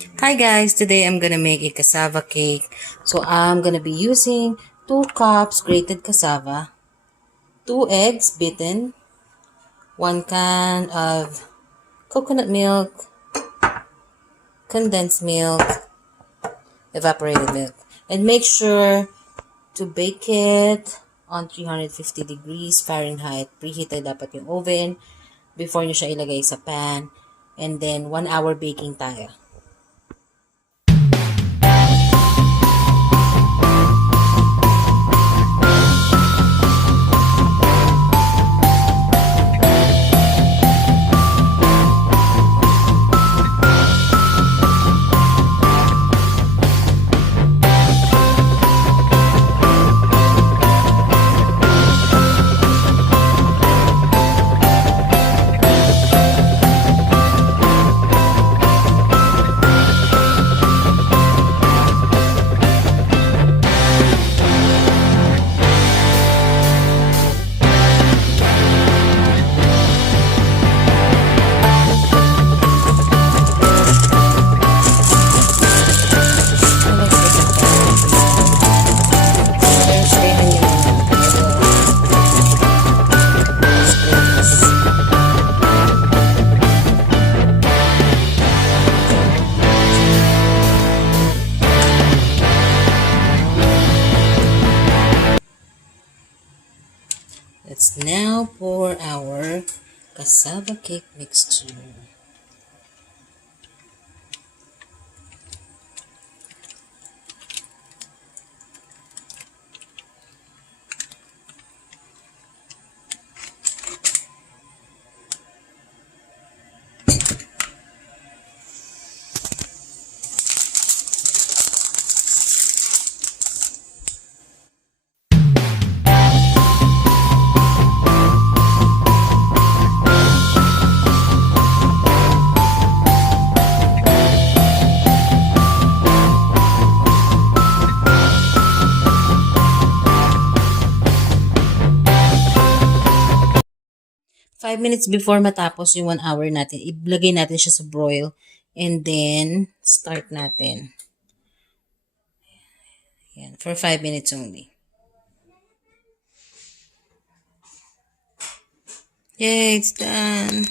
Hi guys, today I'm gonna make a cassava cake. So I'm gonna be using 2 cups grated cassava, 2 eggs beaten, 1 can of coconut milk, condensed milk, evaporated milk. And make sure to bake it on 350 degrees Fahrenheit. Preheated dapat yung oven before nyo siya ilagay sa pan. And then 1 hour baking tayo. Let's now pour our cassava cake mixture. Five minutes before matapos yung 1 hour natin, ilagay natin siya sa broil and then start natin. Yan, for 5 minutes only. Yay, it's done!